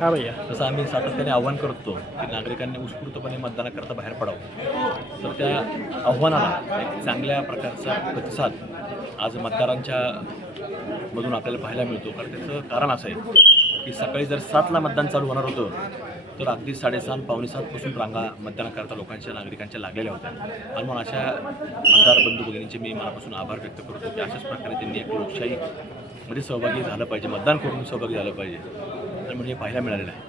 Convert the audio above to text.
हा भैया. जसं आम्ही सातत्याने आव्हान करतो की नागरिकांनी उत्स्फूर्तपणे मतदानाकरता बाहेर पडावं. तर त्या आव्हानाला एक चांगल्या प्रकारचा प्रतिसाद आज मतदारांच्या मधून आपल्याला पाहायला मिळतो. कारण त्याचं कारण असं आहे की सकाळी जर सातला मतदान चालू होणार होतं तर अगदी साडेसात पावणे सातपासून रांगा मतदानाकरता लोकांच्या नागरिकांच्या लागलेल्या होत्या. आणि म्हणून अशा मतदार बंधू भगिनींचे मी मनापासून आभार व्यक्त करतो की अशाच प्रकारे त्यांनी एक लोकशाहीमध्ये सहभागी झालं पाहिजे मतदान करून सहभागी झालं पाहिजे. म्हणजे पाहायला मिळालेलं आहे.